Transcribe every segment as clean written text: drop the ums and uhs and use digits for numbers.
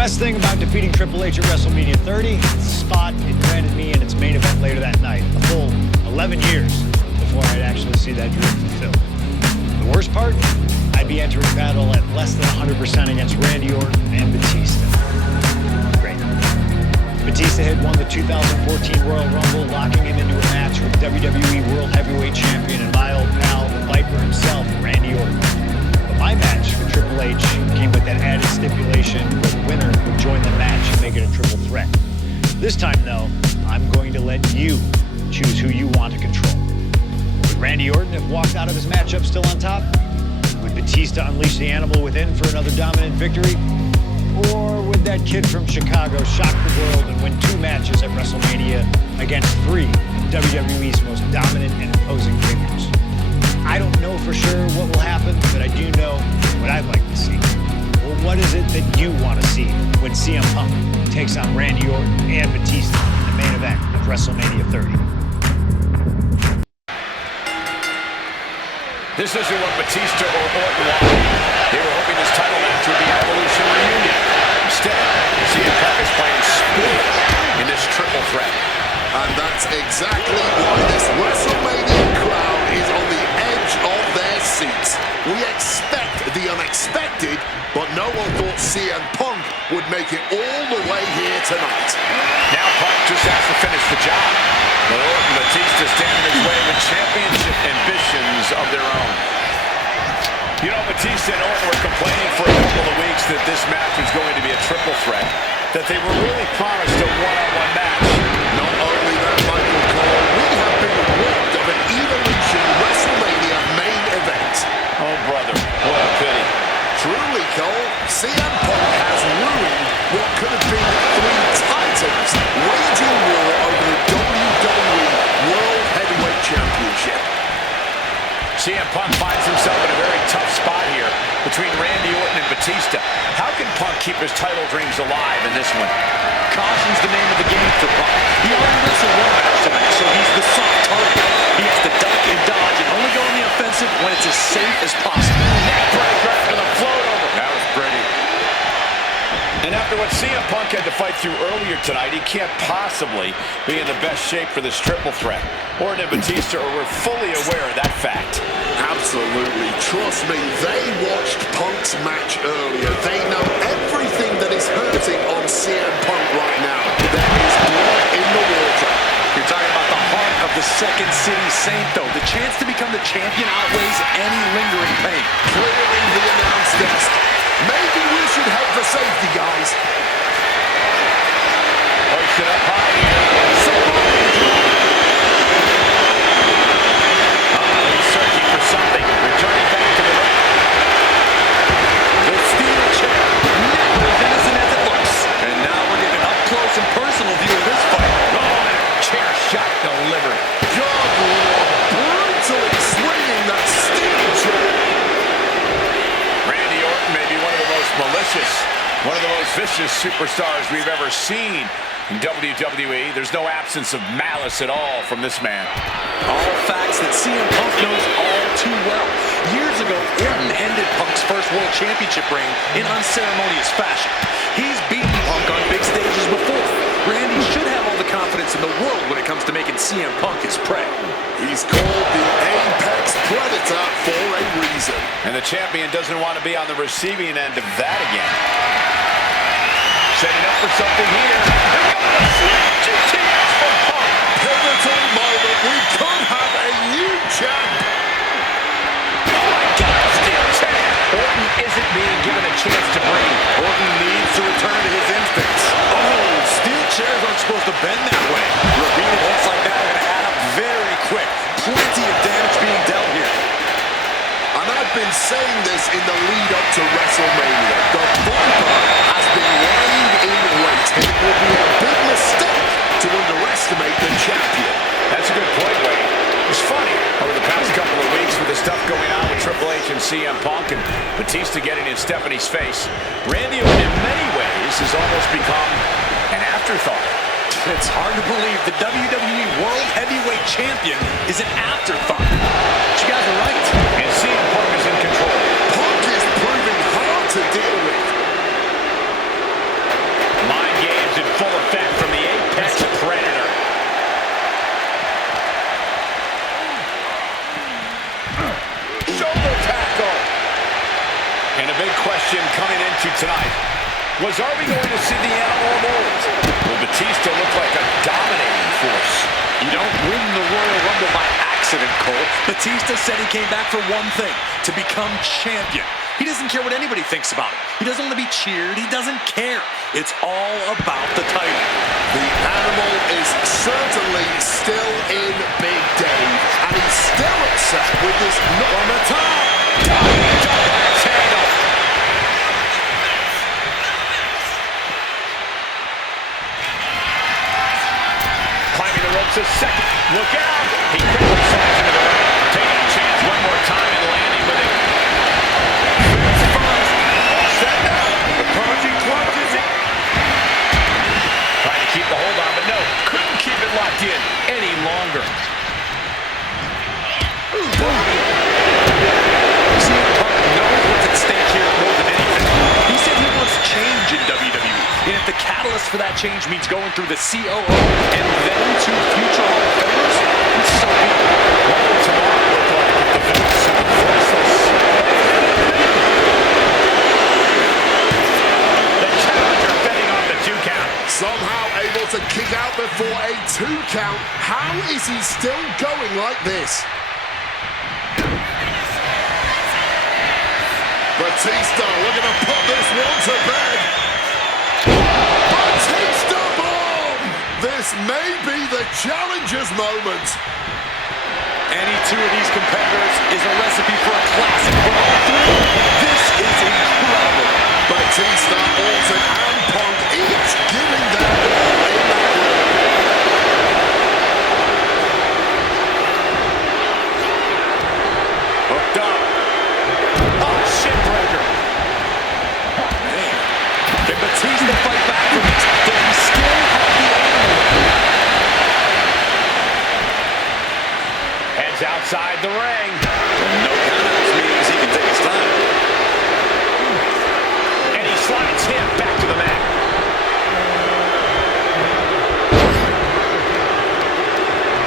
best thing about defeating Triple H at WrestleMania 30 is the spot it granted me in its main event later that night. A full 11 years before I'd actually see that dream fulfilled. The worst part? I'd be entering battle at less than 100% against Randy Orton and Batista. Great. Batista had won the 2014 Royal Rumble, locking him into a match with WWE World Heavyweight Champion and my old pal, the Viper himself, Randy Orton. But my match with Triple H came with that added stipulation where the winner would join the match and make it a triple threat. This time, though, I'm going to let you choose who you want to control. Would Randy Orton have walked out of his matchup still on top? Would Batista unleash the animal within for another dominant victory? Or would that kid from Chicago shock the world and win 2 matches at WrestleMania against 3 of WWE's most dominant and imposing figures? I don't know for sure what will happen, but I do know what I'd like to see. Well, what is it that you want to see when CM Punk takes on Randy Orton and Batista in the main event of WrestleMania 30? This isn't what Batista or Orton wanted. They were hoping this title match would be an Evolution reunion. Instead, CM Punk is playing spoil in this triple threat. And that's exactly why this WrestleMania crowd is on the edge of their seats. We expect the unexpected, but no one thought CM Punk would make it all the way here tonight. Now Punk just has to finish the job. But Orton and Batista stand in his way with championship ambitions of their own. You know, Batista and Orton were complaining for a couple of weeks that this match was going to be a triple threat, that they were really promised a one-on-one match. Not only that, Michael Cole, we have been robbed of an Evolution WrestleMania main event. Oh, brother, what a pity. Truly, Cole, CM Punk has ruined what could have been 3 titles waging war over the WWE World Heavyweight Championship. CM Punk finds himself in a very tough spot here between Randy Orton and Batista. How can Punk keep his title dreams alive in this one? Caution's the name of the game for Punk. He already wrestled 1 match tonight, so he's the soft target. He has to duck and dodge and only go on the offensive when it's as safe as possible. Neckbreaker after the float over. That was pretty. And after what CM Punk had to fight through earlier tonight, he can't possibly be in the best shape for this triple threat. Orton and Batista were fully aware of that fact. Absolutely. Trust me, they watched Punk's match earlier. They know everything that is hurting on CM Punk right now. There is blood in the water. You're talking about the heart of the Second City Saint, though. The chance to become the champion outweighs any lingering pain. Clearing the announce desk. Maybe we should head for safety, guys. Hoist it up high here. He's searching for something. Returning back to the ring. The steel chair, never as innocent as it looks. And now we're getting an up-close and personal view of this fight. Oh, chair shot delivered. Good Lord, brutally swinging that steel chair. Randy Orton may be one of the most malicious, one of the most vicious superstars we've ever seen in WWE. There's no absence of malice at all from this man. All facts that CM Punk knows all too well. Years ago, Orton ended Punk's first World Championship reign in unceremonious fashion. He's beaten Punk on big stages before. Randy should have all the confidence in the world when it comes to making CM Punk his prey. He's called the Apex Predator for a reason. And the champion doesn't want to be on the receiving end of that again. Setting up for something here. GTS for Punk. Pivotal moment. We could have a new champ. Oh my God, steel chair. Orton isn't being given a chance to breathe. Orton needs to return to his instincts. Oh, steel chairs aren't supposed to bend that way. Repeated hits like that are going to add up very quick. Plenty of damage being dealt here. And I've been saying this in the lead up to WrestleMania. The Viper has been lying in wait. It will be a big mistake to underestimate the champion. That's a good point, Wade. It's funny, over the past couple of weeks with the stuff going on with Triple H and CM Punk and Batista getting in Stephanie's face, Randy Orton in many ways has almost become an afterthought. It's hard to believe the WWE World Heavyweight Champion is an afterthought. But you guys are right. And CM Punk is in control. Punk is proving hard to deal with. And a big question coming into tonight was, are we going to see the animal of old? Will Batista look like a dominating force? You don't win the Royal Rumble by accident, Cole. Batista said he came back for one thing, to become champion. He doesn't care what anybody thinks about him. He doesn't want to be cheered. He doesn't care. It's all about the title. The animal is certainly still in Big Dave, and he's still upset with this knock on the top. Double axe handle. Climbing the ropes a second. Look out. He quickly slides into the ring. Taking a chance one more time and landing with it. All set now. The opposing closes it. Trying to keep the hold on, but no. Couldn't keep it locked in any longer. CM Punk knows what's at stake here more than anything. He said he wants change in WWE. And if the catalyst for that change means going through the COO and then to future Hall of Famers, so be it. What will tomorrow look like if the voice of the voiceless? The challenger fending off the 2 count. Somehow able to kick out before a 2 count. How is he still going like this? Batista looking to put this one to bed. Batista bomb! This may be the challenger's moment. Any two of these competitors is a recipe for a classic. For all three, this is incredible. Batista, Orton, and Punk each giving their all in that ring. Hooked up. Oh, shit breaker. Oh, man. Can Batista fight back from this? Does he still have the animal? Heads outside the ring. No countouts means he can take his time. And he slides him back to the mat.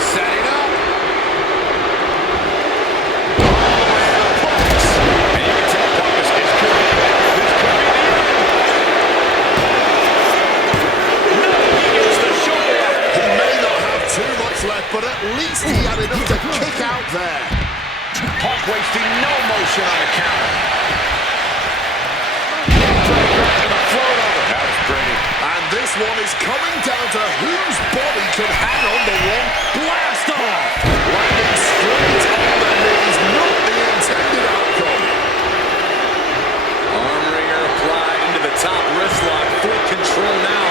Setting up. And you can tell Punk this could be the end. No, he gets the shoulder. He may not have too much left, but at least he had enough to kick out there. Punk wasting no motion on the counter. That was pretty. And this one is coming down to whose body can hang on the one blast off. Landing straight on the knees, not the intended outcome. Arm wringer applied into the top wrist lock. Full control now.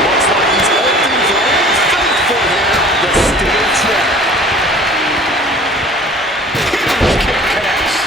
Looks like he's opting for Old Faithful here, the steel chair. Kick connects.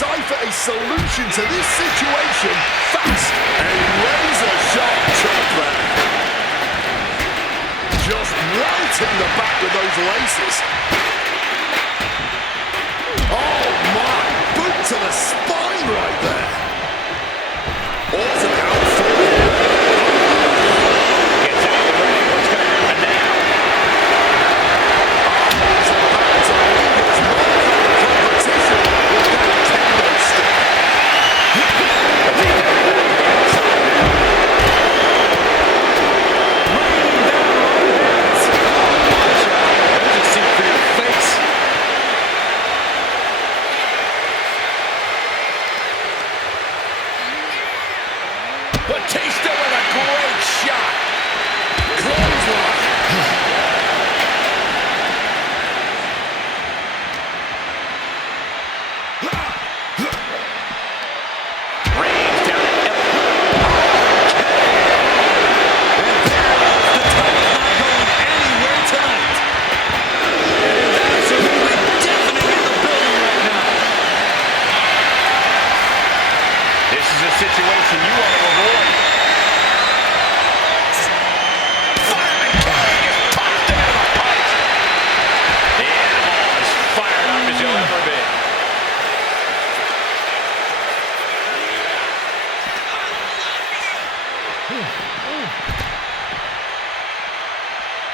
decipher a solution to this situation fast. A razor-sharp chop there. Just welting the back with those laces. Oh my, boot to the spine right there. Orton out for him. Gets out of the ring. What's going to happen now? He's about to leave his mark on the competition with that kendo stick. There's a seat for your face. Batista with a great shot. Clothesline. Reigns down at Anywhere tonight. It is absolutely deafening in the building right now. This is a situation you want to avoid. Fireman King is popped into the pipe. The animal is fired up as he'll ever be.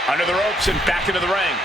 Under the ropes and back into the ring.